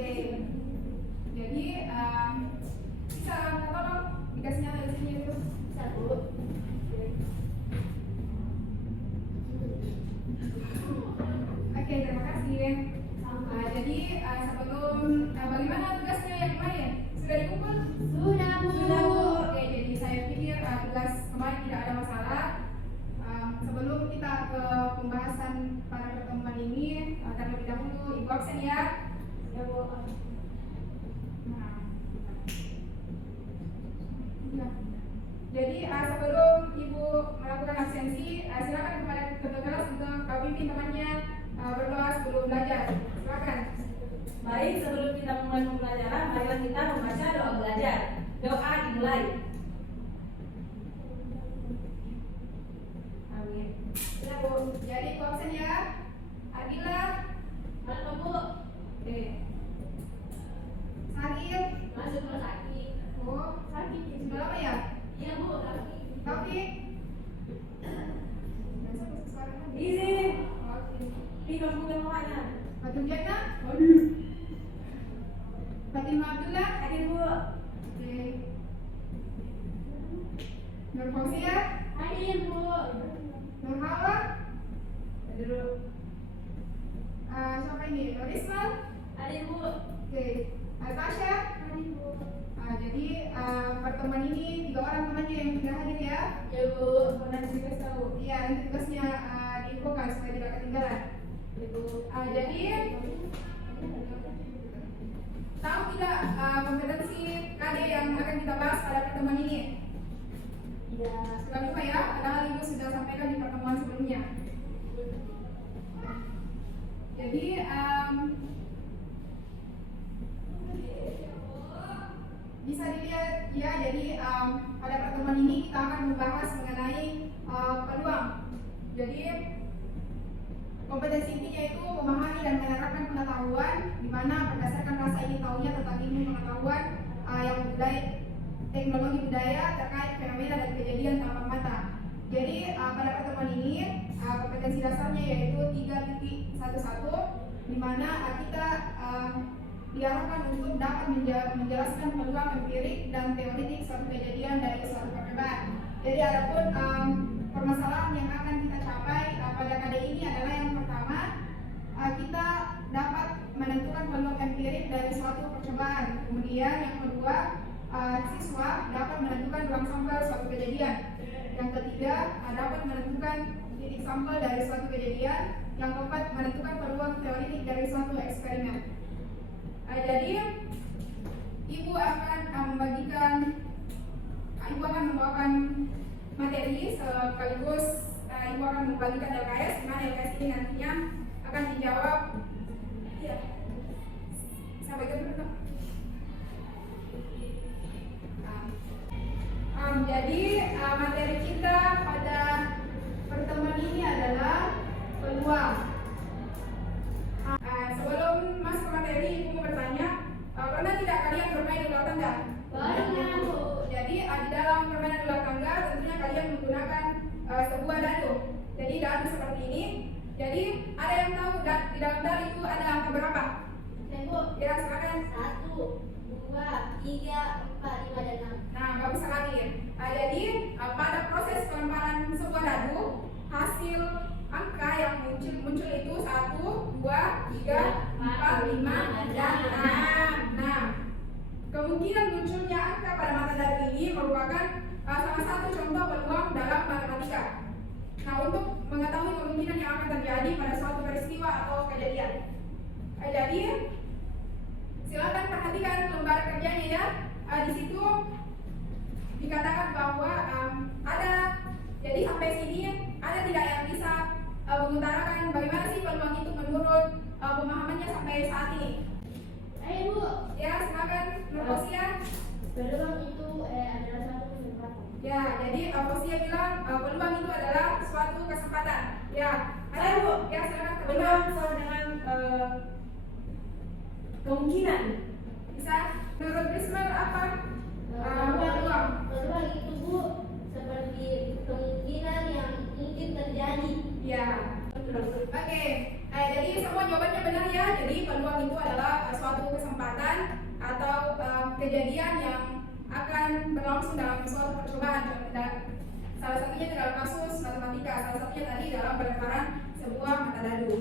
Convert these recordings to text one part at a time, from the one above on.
Oke. Jadi bisa tolong dikasih nyala di sini itu. Bisa Bu. Oke, terima kasih. Jadi sebelum bagaimana tugasnya yang kemarin? Sudah dikumpul? Sudah Bu. Sudah Bu. Oke, jadi saya pikir tugas kemarin tidak ada masalah. Sebelum kita ke pembahasan pada pertemuan ini, terlebih dahulu Ibu absen ya. Ya Bu. Nah. Ya. Jadi sebelum Ibu melakukan absensi, silakan kepada ketua kelas untuk pimpin temannya berdoa sebelum belajar. Silakan. Baik, sebelum kita memulai pembelajaran, marilah kita membaca doa belajar. Doa dimulai. Amin. Ya Bu. Jadi Ibu absen ya. Adila. Halo Bu. Oke. Sakit. Masuk rumah sakit. Oh, sakit. Sudah lama ya? Iya Bu, sakit. Taufik. Izin. Oke. Di kamu namanya. Fatum Jana. Aduh. Fatimah Abdullah. Hadir Bu. Oke. Nur Fausia. Hadir Bu. Nur Hawa. Hadir Bu. Siapa ini? Nur Ismail. Hadir Bu. Oke. Tasya. Hadir Bu. Jadi pertemuan ini 3 orang temannya yang sudah hadir ya. Ya Bu. Pernah dikasih tahu. Iya, nanti tugasnya diinfokan supaya tidak ketinggalan. Ya Bu. Jadi tahu tidak kompetensi KD yang akan kita bahas pada pertemuan ini? Iya. Jangan lupa ya, padahal Ibu sudah sampaikan di pertemuan sebelumnya. Jadi bisa dilihat ya, jadi pada pertemuan ini kita akan membahas mengenai peluang. Jadi kompetensi intinya itu memahami dan menerapkan pengetahuan, di mana berdasarkan rasa ingin tahunya tentang ilmu pengetahuan yang teknologi budaya terkait fenomena dan kejadian tampak mata. Jadi pada pertemuan ini kompetensi dasarnya yaitu 3.11, di mana kita diarahkan untuk dapat menjelaskan peluang empirik dan teoritik suatu kejadian dari suatu percobaan. Jadi adapun permasalahan yang akan kita capai pada KD ini adalah yang pertama, kita dapat menentukan peluang empirik dari suatu percobaan. Kemudian yang kedua, siswa dapat menentukan ruang sampel suatu kejadian. Yang ketiga, dapat menentukan titik sampel dari suatu kejadian. Yang keempat, menentukan peluang teoritik dari suatu eksperimen. Jadi Ibu akan membawakan materi sekaligus Ibu akan membagikan LKS, di mana LKS ini nantinya akan dijawab. Ya, sampai ke berapa? Jadi materi kita pada pertemuan ini adalah peluang. Sebelum masuk ke materi, Ibu mau bertanya, pernah tidak kalian bermain di luar tangga? Pernah Bu. Jadi di dalam permainan luar tangga tentunya kalian menggunakan sebuah dadu. Jadi dadu seperti ini. Jadi ada yang tahu di dalam dadu itu ada angka berapa? Ya Bu. Ya, silakan. 1, 2, 3, 4, 5 dan 6. Nah, bagus sekali ya. Jadi pada proses pelemparan sebuah dadu, hasil angka yang muncul itu 1, 2, 3, 4, 5 dan 6. Kemungkinan munculnya angka pada mata dadu ini merupakan salah satu contoh peluang dalam matematika. Nah, untuk mengetahui kemungkinan yang akan terjadi pada suatu peristiwa atau kejadian. Jadi silakan perhatikan lembar kerjanya ya. Di situ dikatakan bahwa jadi sampai sini ada tidak yang bisa mengutarakan bagaimana sih peluang itu menurut pemahamannya sampai saat ini? Ayo Bu. Ya, silakan Nur Fausia. Peluang itu adalah satu kesempatan. Ya, jadi Fausia bilang peluang itu adalah suatu kesempatan. Ya, ada Bu. Ya, silakan Peluang sama dengan kemungkinan. bisa. Menurut Risma apa? Peluang itu Bu seperti kemungkinan yang mungkin terjadi. Ya. Oke. Jadi semua jawabannya benar ya. Jadi peluang itu adalah suatu kesempatan kejadian yang akan berlangsung dalam suatu percobaan. Salah satunya dalam kasus matematika, salah satunya tadi dalam pelemparan sebuah mata dadu.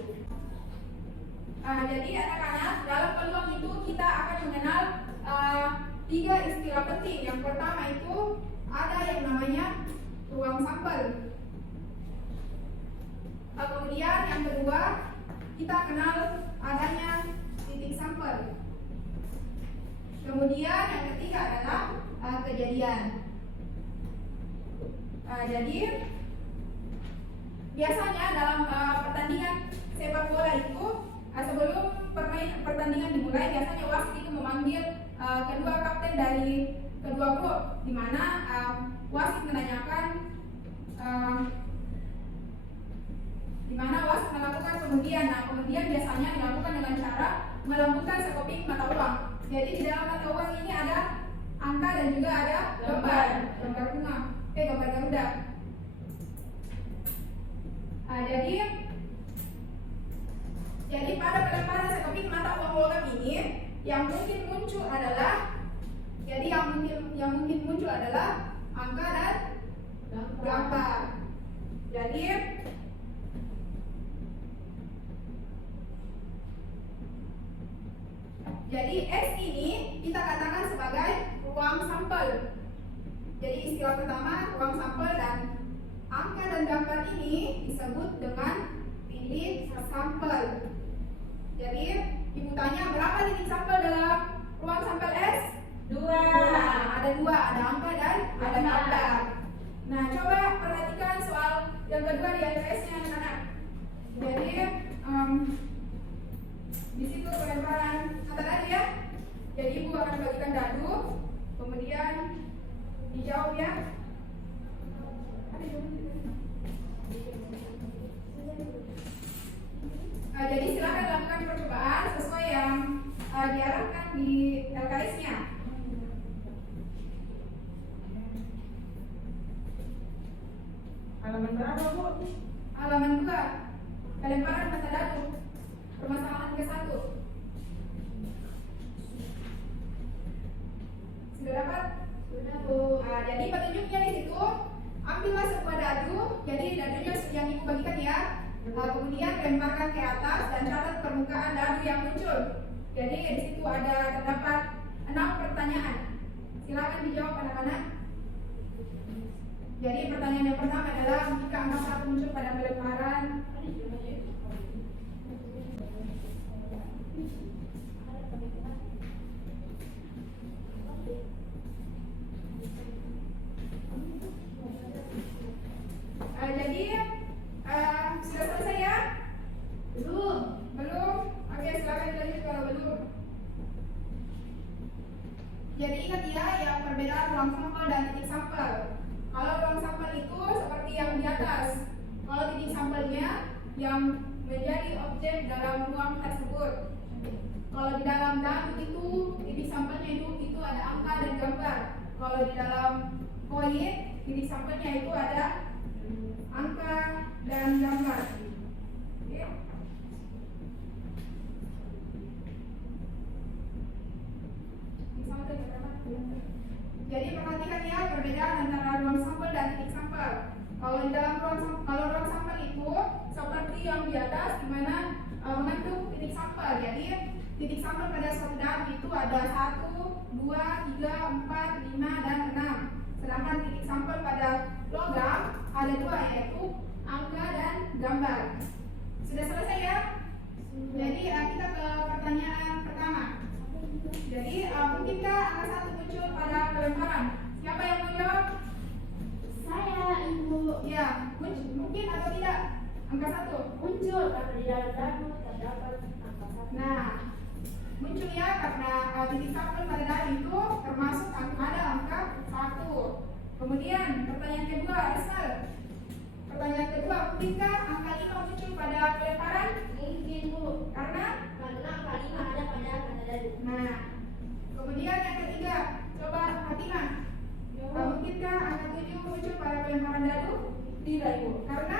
Jadi anak-anak, dalam peluang itu kita akan mengenal 3 istilah penting. Yang pertama itu ada yang namanya ruang sampel. Kemudian yang kedua kita kenal adanya titik sampel. Kemudian yang ketiga adalah kejadian. Jadi biasanya dalam pertandingan sepak bola itu sebelum pertandingan dimulai biasanya wasit itu memanggil kedua kapten dari kedua grup, di mana wasit menanyakan di mana wasit melakukan pengundian. Nah, pengundian biasanya dilakukan dengan cara melambungkan sekoping mata uang. Jadi di dalam mata uang ini ada angka dan juga ada gambar bunga, gambar Garuda. Jadi pada pelemparan sekoping mata uang logam ini yang mungkin muncul adalah angka dan gambar. Jadi X ini kita katakan sebagai ruang sampel. Jadi istilah pertama ruang sampel, dan angka dan gambar ini disebut dengan titik sampel. Jadi ibu tanya berapa titik sampel dalam ruang sampel S? 2. Ada 2, ada angka dan ada gambar. Nah, coba perhatikan soal yang kedua di LKS-nya anak-anak. Jadi di situ pelemparan mata dadu ya. Jadi ibu akan bagikan dadu, kemudian dijawab ya. Jadi silakan lakukan percobaan sesuai yang diarahkan di LKS-nya. Halaman berapa, Bu? Halaman 2. Pelemparan mata dadu. Permasalahan ke-1. Sudah dapat? Sudah, Bu. Jadi petunjuknya di situ, ambillah sebuah dadu. Jadi dadunya yang ibu bagikan ya. Kemudian lemparkan ke atas dan catat permukaan dadu yang muncul. Jadi di situ terdapat 6 pertanyaan. Silakan dijawab anak-anak. Jadi pertanyaan yang pertama adalah jika angka 1 muncul pada pelemparan sudah selesai ya? Belum? Oke, silakan dilanjut kalau belum. Jadi ingat ya yang perbedaan ruang sampel dan titik sampel. Kalau ruang sampel itu seperti yang di atas. Kalau titik sampelnya yang menjadi objek dalam ruang tersebut. Kalau di dalam dadu itu titik sampelnya itu ada angka dan gambar. Kalau di dalam koin titik sampelnya itu ada angka dan gambar. Oke. Jadi perhatikan ya perbedaan antara ruang sampel dan titik sampel. Kalau di dalam ruang sampel itu seperti yang di atas, di mana mengandung titik sampel. Jadi titik sampel pada suatu dadu itu ada 1, 2, 3, 4, 5 dan 6. Sedangkan titik sampel pada logam ada 2, yaitu angka dan gambar. Sudah selesai ya? Jadi kita ke pertanyaan pertama. Jadi mungkinkah angka 1 muncul pada pelemparan? Siapa yang mau jawab? Saya, Ibu. Ya, mungkin atau tidak? Angka 1 Muncul karena di dalam dadu terdapat angka 1. Nah, muncul ya karena titik sampel pada dadu itu termasuk ada angka 1. Kemudian pertanyaan kedua, Esal. Pertanyaan kedua, mungkinkah angka 5 muncul pada pelemparan? Mungkin, Bu. Karena Angka 5 ada pada mata dadu. Nah, kemudian yang ketiga, coba Fatimah. Mungkinkah angka 7 muncul pada pelemparan dadu? Tidak, Ibu. Karena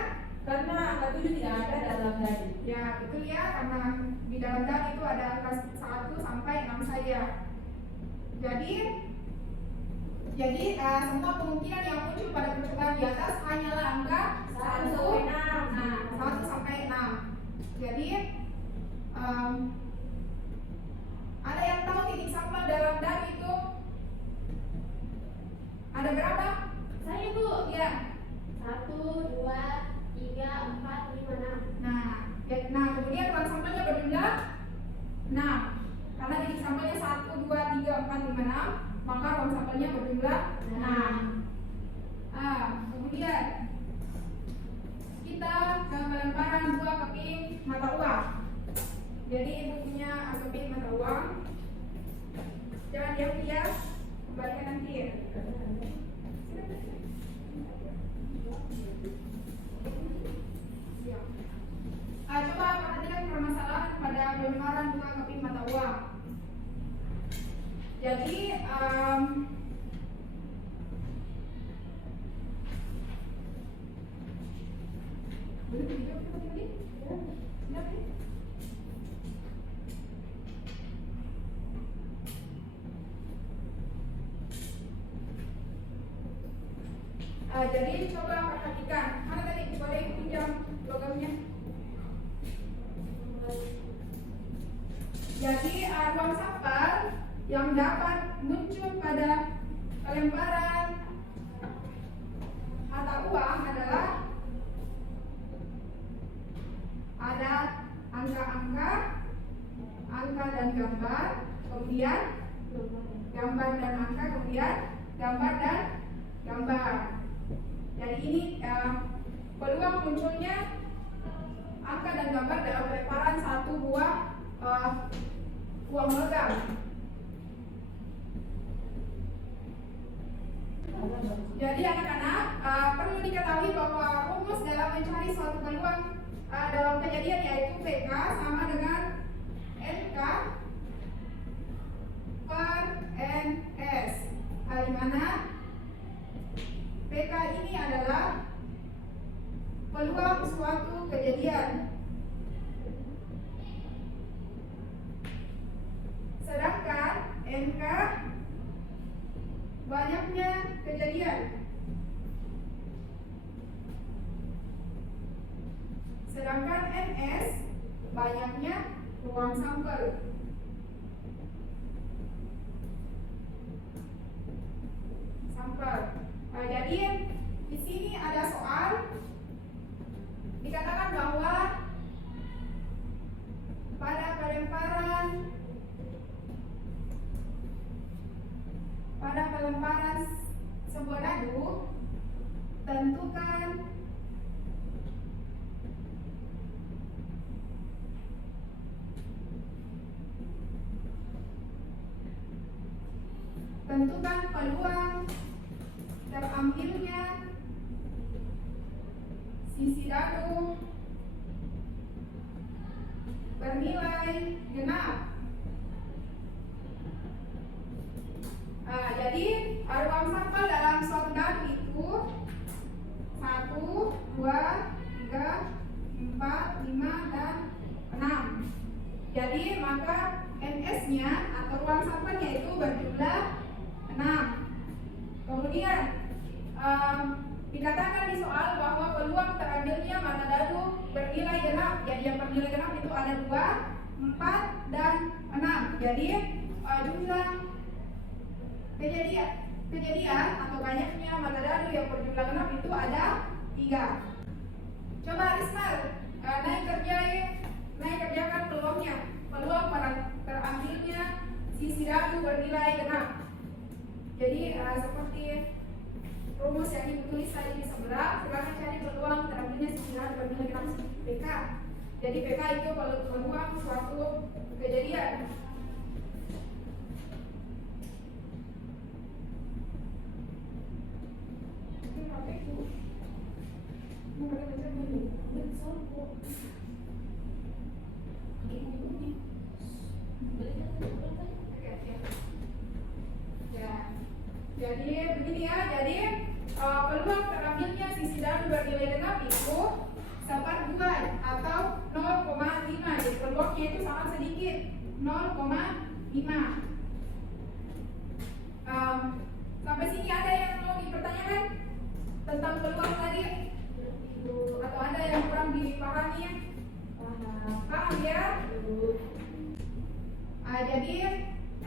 Angka 7 tidak ada dalam dadu. ya betul ya, karena di dalam dadu itu ada angka 1 sampai 6 saja. Jadi semua kemungkinan yang muncul pada percobaan di atas hanyalah angka 1 sampai 6. Jadi ada yang tahu titik sampel dalam dadu itu ada berapa? Saya Bu. Ya. 1, 2, 3, 4, 5, 6. Nah, kemudian ruang sampelnya berjumlah 6. Karena titik sampelnya 1, 2, 3, 4, 5, 6, maka ruang sampelnya berjumlah 6. Kemudian kita ke pelemparan buah keping mata uang. Jadi ibu punya keping mata uang. Jangan diam-diam, kembalikan nanti ya. Coba perhatikan permasalahan pada pelemparan buah keping mata uang. Jadi jadi coba perhatikan, mana tadi boleh pinjam logamnya. Jadi ruang sampel yang dapat muncul pada pelemparan mata uang adalah ada angka-angka, angka dan gambar, kemudian gambar dan angka, kemudian gambar dan gambar. Jadi ini peluang munculnya angka dan gambar dalam pelemparan satu buah uang logam. Jadi anak-anak perlu diketahui bahwa rumus dalam mencari suatu peluang dalam kejadian yaitu PK sama dengan NK per NS. Di mana PK ini adalah peluang suatu kejadian, sedangkan NK banyaknya kejadian, sedangkan NS banyaknya ruang sampel. Jadi di sini ada soal dikatakan bahwa pada pelemparan sebuah dadu tentukan peluang terambilnya sisi dadu bernilai genap. Jadi ruang sampel dalam suatu dadu itu 1, 2, 3, 4, 5, dan 6. Jadi maka NS-nya atau ruang sampelnya itu berjumlah 6. Kemudian dikatakan di soal bahwa peluang terambilnya mata dadu bernilai genap. Jadi yang bernilai genap itu ada 2, 4, dan 6. Jadi jumlah kejadian atau banyaknya mata dadu yang berjumlah genap itu ada 3. Coba Rismal naik kerjakan peluangnya. Peluang terambilnya sisi dadu bernilai genap. Jadi seperti rumus yang ibu tulis tadi di sebelah, silakan cari peluang terambilnya sisi dadu bernilai genap PK. Jadi PK itu peluang suatu kejadian. Jadi begini ya, peluang terambilnya sisi dadu bernilai genap itu seperduaan atau 0,5. Jadi peluangnya itu sangat sedikit, 0,5.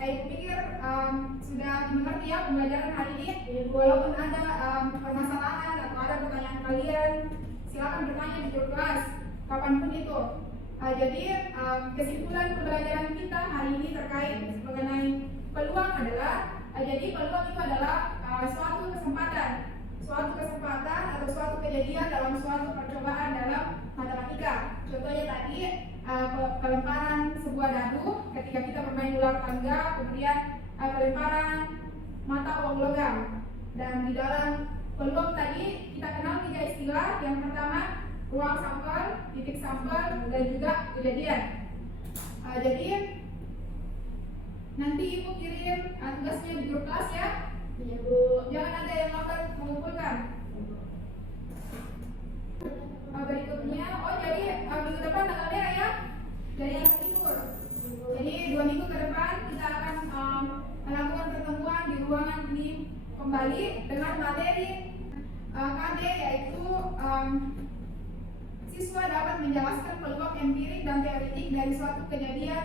Ibu pikir sudah dimengerti ya pembelajaran hari ini. Walaupun ada permasalahan atau ada pertanyaan kalian, silakan bertanya di grup kelas kapanpun itu. Jadi kesimpulan pembelajaran kita hari ini terkait mengenai peluang adalah, jadi peluang itu adalah suatu kesempatan atau suatu kejadian dalam suatu percobaan dalam matematika. Contohnya tadi pelemparan sebuah dadu ketika kita bermain ular tangga, kemudian pelemparan mata uang logam. Dan di dalam peluang tadi kita kenal 3 istilah. Yang pertama ruang sampel, titik sampel, dan juga kejadian. Jadi nanti ibu kirim tugasnya di grup kelas ya. Iya Bu. Jangan ada yang lambat mengumpulkan. Berikutnya, jadi minggu depan tanggal merah ya, dari libur. Jadi 2 minggu ke depan kita akan melakukan pertemuan di ruangan ini kembali dengan materi KD, yaitu siswa dapat menjelaskan peluang empirik dan teoretik dari suatu kejadian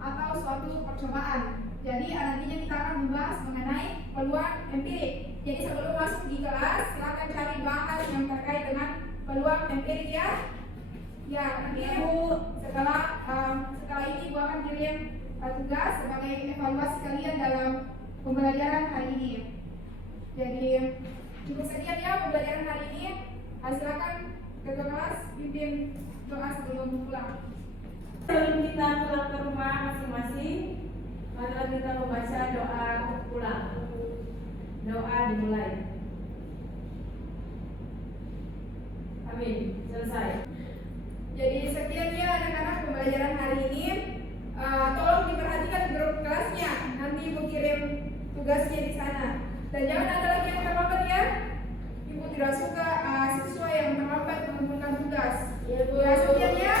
atau suatu percobaan. Jadi nantinya kita akan membahas mengenai peluang empirik. Jadi sebelum masuk di kelas, silakan cari bahan yang terkait dengan peluang empirik ya. Ya, nanti setelah ini Ibu akan kirim tugas sebagai evaluasi kalian dalam pembelajaran hari ini. Jadi cukup sekian ya pembelajaran hari ini. Silakan ke kelas pimpin doa sebelum pulang. Sebelum kita pulang ke rumah masing-masing, marilah kita membaca doa pulang. Doa dimulai. Amin. Selesai. Jadi sekian ya anak-anak pembelajaran hari ini. Tolong diperhatikan grup kelasnya. Nanti Ibu kirim tugasnya di sana. Dan jangan ada lagi yang terlambat ya. Ibu tidak suka siswa yang terlambat mengumpulkan tugas. Iya Bu. Sekian ya.